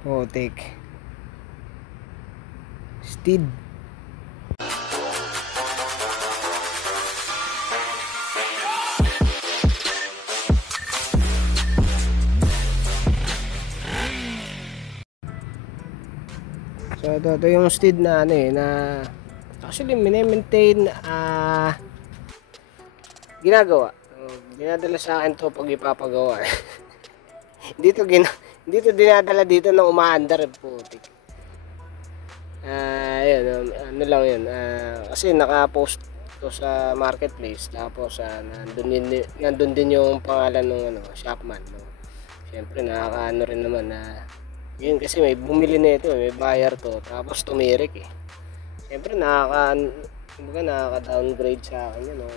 Putik. Steed. So ito yung steed na ano na actually mini-maintain ginagawa. Dinadala sa akin to pag ipapagawa. Dito dinadala dito ng umaandar, putik. Yun, ano lang yun. Kasi naka-post to sa marketplace, tapos nandun din yung pangalan ng shopman, no. Siyempre nakakaano rin naman na yun, kasi may bumili nito, may buyer to, tapos tumirik eh. Siyempre nakaka-downgrade sa akin yun, no?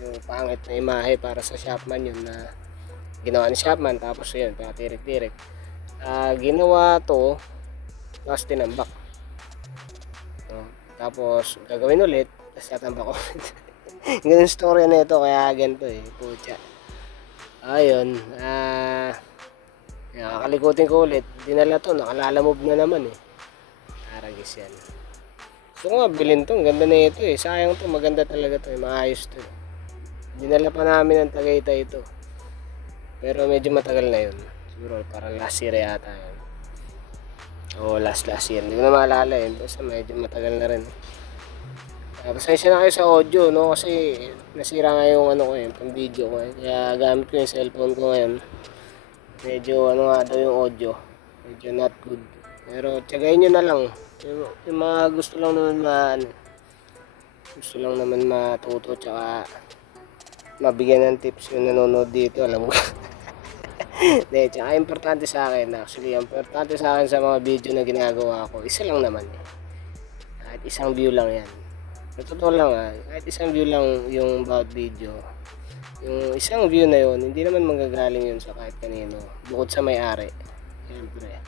Yung pangit na imahe para sa shopman yun na ginawa ni shopman, tapos yun patirik-tirik. Ginawa to, tapos tinambak, no? Tapos gagawin ulit, tapos tatambak ulit. Ganun story na ito, kaya ganito eh, putya. Ayun, nakakalikutin ko ulit, dinala to, nakalalamove na naman eh. Aragis yan. So nga, bilhin to, ang ganda na ito eh. Sayang to, maganda talaga to eh, maayos to eh. Dinala pa namin ang Tagaytay ito, pero medyo matagal na yun. Siguro parang last year yata yun. O last year, hindi ko na maalala yun. Basta medyo matagal na rin. Pasensya na kayo sa audio, no? Kasi nasira nga yung ko yung pang video ko eh. Kaya gamit ko yung cellphone ko ngayon. Medyo nga daw yung audio, medyo not good. Pero tiyagayin nyo na lang. Yung mga gusto lang naman matuto, tsaka mabigyan ng tips yung nanonood dito, alam ko. De, tsaka importante sa akin, actually, importante sa akin sa mga video na ginagawa ko, isa lang naman eh. Kahit isang view lang yan. Totoo lang kahit isang view lang yung about video. Yung isang view na yun, hindi naman manggagaling yun sa kahit kanino, bukod sa may-ari. Siyempre,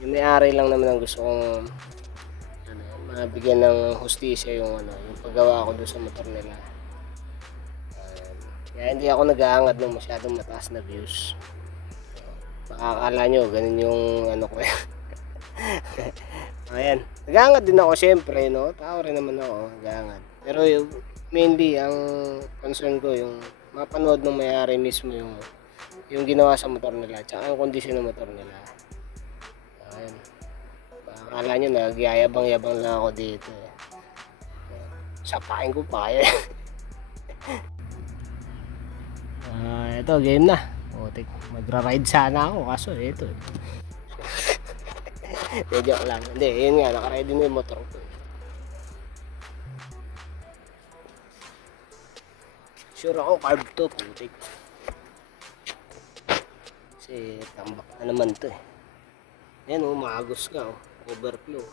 yung may-ari lang naman ang gusto kong mabigyan ng hustisya yung yung paggawa ko doon sa motor nila. Kaya hindi ako nag-aangad ng masyadong mataas na views. Baka akala nyo ganun yung ko yan. Ayan, nag-aangad din ako siyempre, no? Tao rin naman ako, nag-aangad. Pero mainly ang concern ko yung mapanood ng may-ari mismo yung ginawa sa motor nila, tsaka yung kondisyon ng motor nila. Ayan. Akala nyo nagyayabang-yabang lang ako dito eh. Sapain ko pa kaya. Ito, game na. Magra-ride sana ako, kaso ito eh. Joke lang. Hindi, yun nga, nakaride din yung motor ko. Sure ako carb to, putik. Kasi tambak na naman to eh. Ayan maagos ka overflow.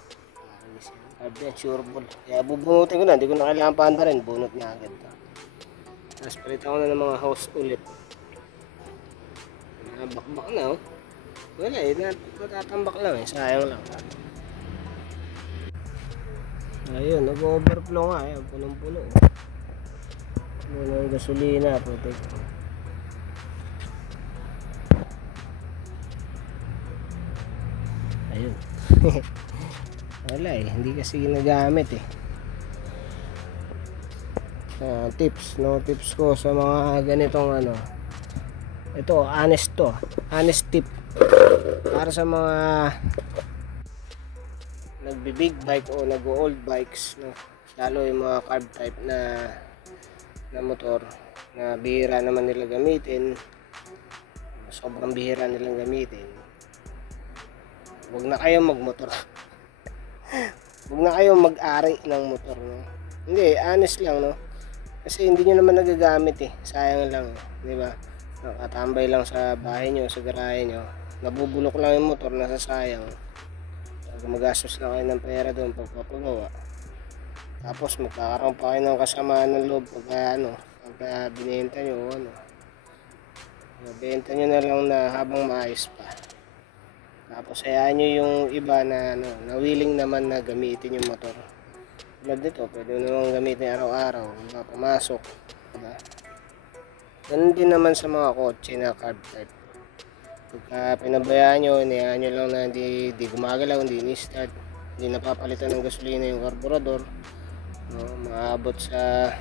Carb yan, sure ball. Kaya bubunutin ko na, hindi ko na kailangan paanda rin, bunot niya agad to. Tapos palitan ko na ng mga hose ulit. Bakbak na wala eh, natatambak lang eh, sayang lang. Ayun, nag-overflow nga eh, punong-puno. Ng gasolina, putik. Ayun. Wala eh, hindi kasi ginagamit eh. Tips ko sa mga ganitong ito, honest tip para sa mga nagbi-big bike o nag-old bikes, no? Lalo yung mga carb type na motor na bihira naman nila gamitin, sobrang bihira nilang gamitin. Huwag na kayong magmotor. Huwag na kayong mag-ari ng motor, no? Hindi, honest lang, no? Kasi hindi nyo naman nagagamit eh, sayang lang, di ba? Nakatambay lang sa bahay nyo, sa garahe nyo, nabubulok lang yung motor, nasasayang. Magastos lang kayo ng pera doon pagpapagawa. Tapos magkakaroon pa kayo ng kasamaan ng loob pagka binenta nyo benta nyo na lang na habang maayos pa. Tapos hayaan nyo yung iba na willing naman na gamitin yung motor. Tulad nito, pwede naman gamitin araw-araw, pumasok, diba? Ganun din naman sa mga kotse na carb type. Pagka pinabayaan nyo, inayaan nyo lang na hindi gumagalaw, hindi ni-start, hindi napapalitan ng gasolina yung karburador, no, maabot sa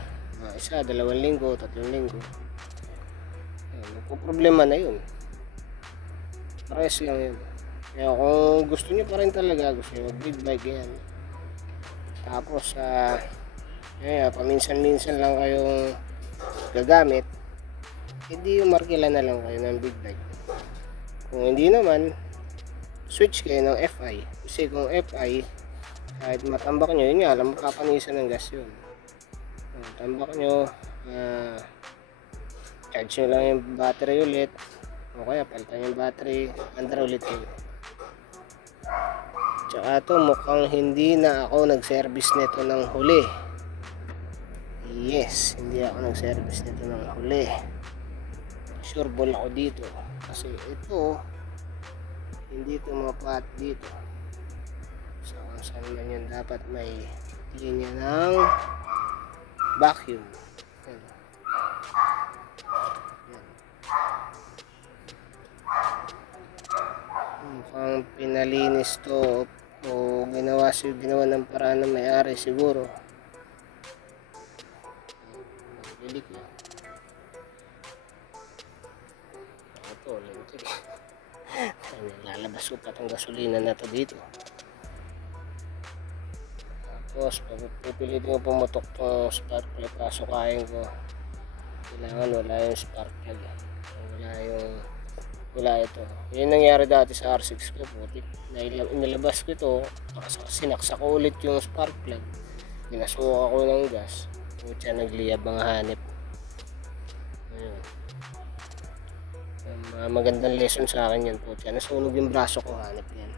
isa, 2 linggo, 3 linggo. Problema na yun. Pares lang yun. Kaya kung gusto nyo pa rin talaga, gusto nyo mag big bike yan, tapos paminsan-minsan lang kayong gagamit, hindi yung markila na lang kayo ng big bike. Kung hindi naman, switch kayo ng FI. Kasi kung FI, kahit matambak nyo, yun nga lang, magpapanisan ng gas yun. Tambak nyo, charge nyo lang yung battery ulit, o kaya palitan yung battery, andar ulit yun. Tsaka to, mukhang hindi na ako nag-service nito ng huli. Yes, hindi ako nag-service nito ng huli. Sure ball ako dito. Kasi ito, hindi ito mapat dito. So, kung saan man yun, dapat may linya ng vacuum. Yan. Mukhang pinalinis to o ginawa ng paraan ng may-ari siguro. Bilik na. Ito, lintik. Lalabas ko pa itong gasolina na to dito. Tapos, pipilitin ko pumutok itong spark plug. Pasukain ko. Kailangan wala yung spark plug. Wala ito. Yun nangyari dati sa R6 ko, putik. Inilabas ko ito, sinaksak ko ulit yung spark plug. Pinasuka ko ng gas. Putya, nagliyab ang hanip. Ayun. Magandang lesson sa akin yan, putya. Nasunog yung braso ko, hanip yan.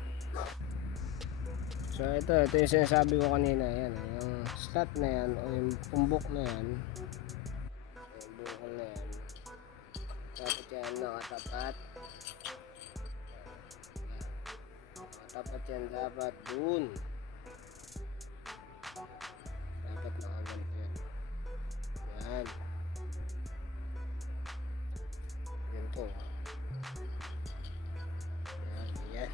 So ito yung sinasabi ko kanina. Yan, yung slot na yan, o yung pumbok na yan. Yung bukol na yan. Dapat yan nakatapat. Dapat yan, dapat dun. Dapat nakaganto yan. Yan. Ganito. Yan.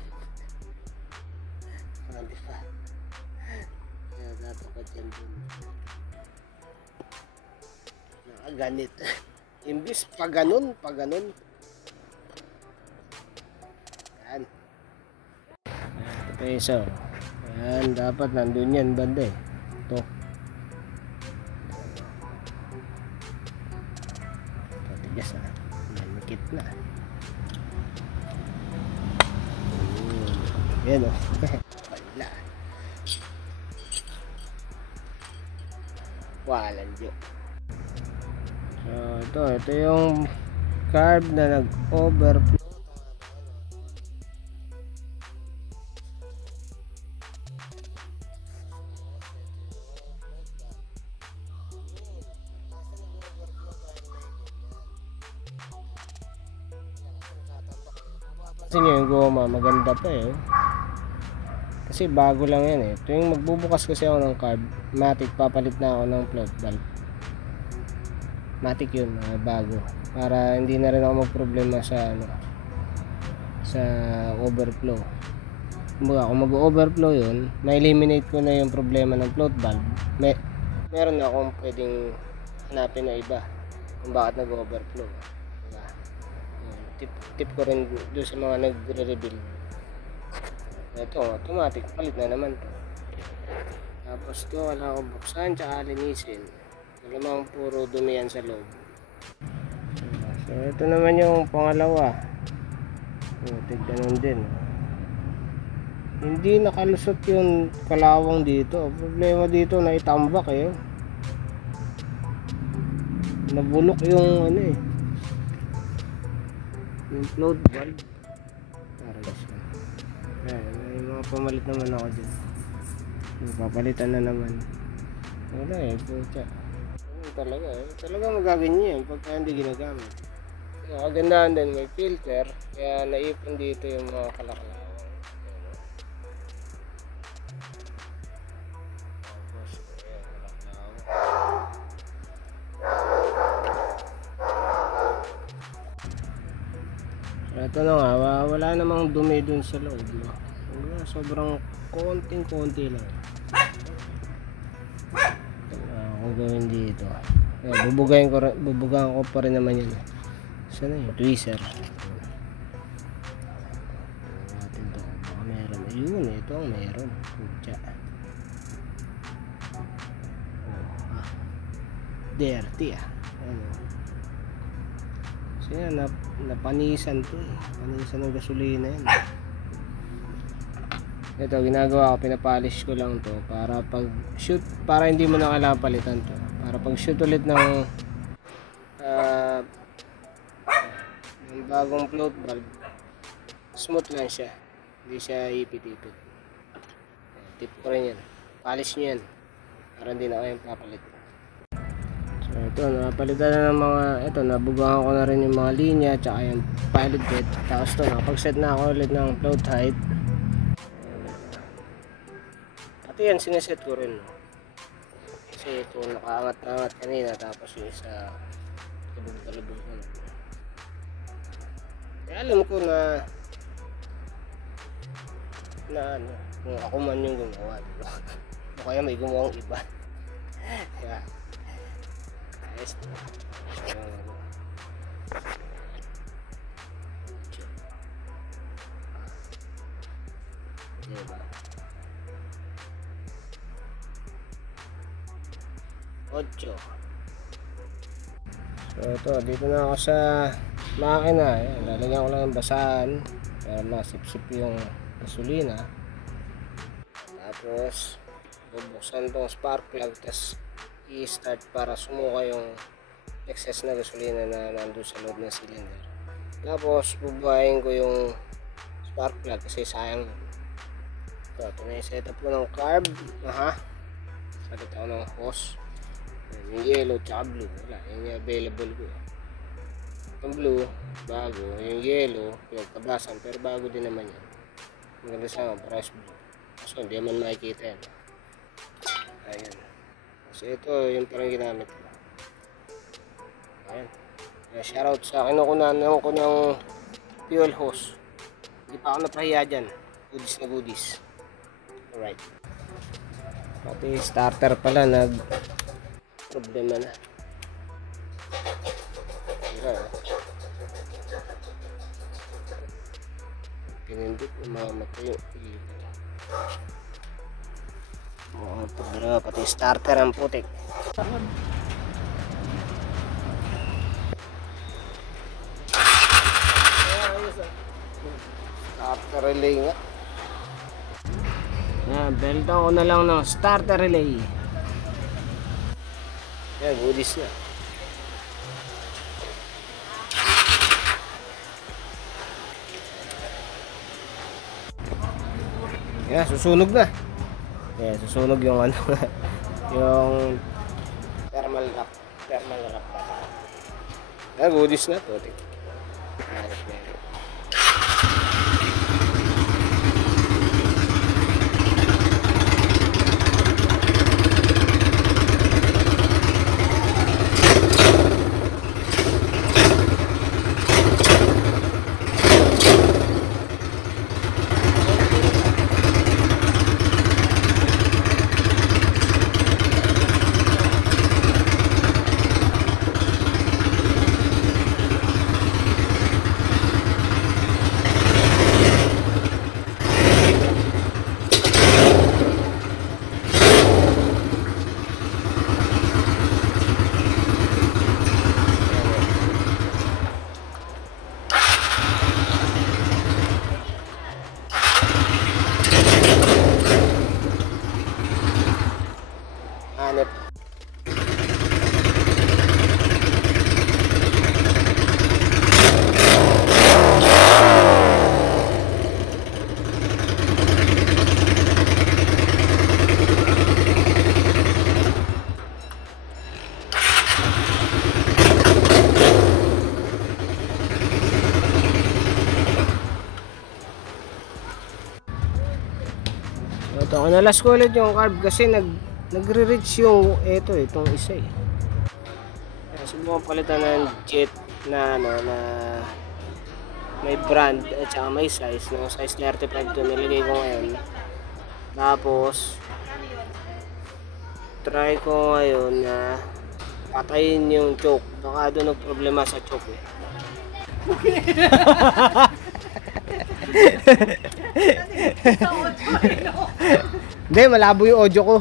Hindi pa. Yan, dapat yan dun. Nakaganit. Imbis pa ganun. Yan. Ito isa. Yan, dapat nandun yan banda eh. Ito. Patigas na. Manikit na. Yan o. Wala. Walang diyo. So ito yung carb na nag-overflow. Kasi yung goma maganda pa eh. Kasi bago lang yan eh. Ito yung magbubukas kasi ako ng carb matic, papalit na ako ng float valve. Matic yun, bago. Para hindi na rin ako magproblema sa sa overflow. Kumbaga, kung mag-overflow yun, ma-eliminate ko na yung problema ng float valve. Meron na akong pwedeng hanapin na iba kung bakit nag-overflow. Diba? Tip ko rin doon sa mga nagre-rebuild. Ito, automatic, palit na naman to. Tapos to, wala akong buksan tsaka linisin. Malamang puro dumi yan sa loob. So ito naman yung pangalawa. Tignan din. Hindi nakalusot yung kalawang dito. Problema dito na itambak eh. Nabulok yung yung float valve. May mga pamalit naman ako dyan. Papalitan na naman. Wala eh, pucha. Talaga magaganyan pagka hindi ginagamit. Kagandahan din, may filter, kaya naipon dito yung mga kalakalawang. Tapos, ayan, kalakalawang. So ito na nga, wala namang dumi dun sa loob, no? Sobrang konting-konti lang. Kung gawin dito, bubugahan ko pa rin naman yun. Sana yung tweezer natin to, baka meron. Ayun, ito ang meron. Dirty ano. So yan, napanisan to eh. Panisan ng gasolina yan. Ito ginagawa ko, pinapolish ko lang to para pag shoot, para hindi mo na kailangan palitan to, para pag shoot ulit ng bagong float valve, smooth lang siya, hindi siya ipit-ipit. Tip ko rin yan, polish nyo yan para hindi na kayong papalit. So ito, napalitan na ng mga, ito nabugahan ko na rin yung mga linya tsaka yung pilot bit. Tapos ito, nakapag-set na ako ulit ng float height. Pati yan sineset ko rin, no? Kasi ito nakaangat-angat kanina, tapos yung isa talubog ko na. Kaya alam ko na ano, kung ako man yung gumawa, diba? O kaya may gumawang iba. Kaya ayos na. Diba? 8. So ito, dito na ako sa makina. Ayan, lalagyan ko lang ng basahan para masipsip yung gasolina. Tapos bubuksan tong spark plug, tapos i-start para sumuka yung excess na gasolina na nandun sa loob ng cylinder. Tapos bubuhayin ko yung spark plug kasi sayang. Ito na yung setup ko ng carb. Salit ako ng hose. Yung yellow tsaka blue, wala, yung available ko. Yung blue, bago. Yung yellow, pinagtabasan, pero bago din naman yan. Maganda sa price blue. So hindi naman makikita yan. Ayan. So ito yung parang ginamit ko. Ayan. Shoutout sa kinukunan ko ng fuel hose. Hindi pa ako napahiya dyan. Goodies na goodies. Alright. Pati starter pala problema na. Pinindot, umamatay yung ilaw. Problema, pati starter ang putik. Starter relay nga. Belta ko na lang ng starter relay. Yan, goodies na. Yan, susunog na. Yan, susunog yung ano, yung thermal wrap. Yan, goodies na to. Ito, nalas ko ulit yung carb kasi nagre-reach yung itong isa eh. Kaya subukan palitan ng jet na may brand at saka may size, no? Size 35 to nilagay ko ngayon. Tapos try ko ngayon na patayin yung choke. Baka doon nagproblema sa choke eh. Hindi, malabo yung audio ko.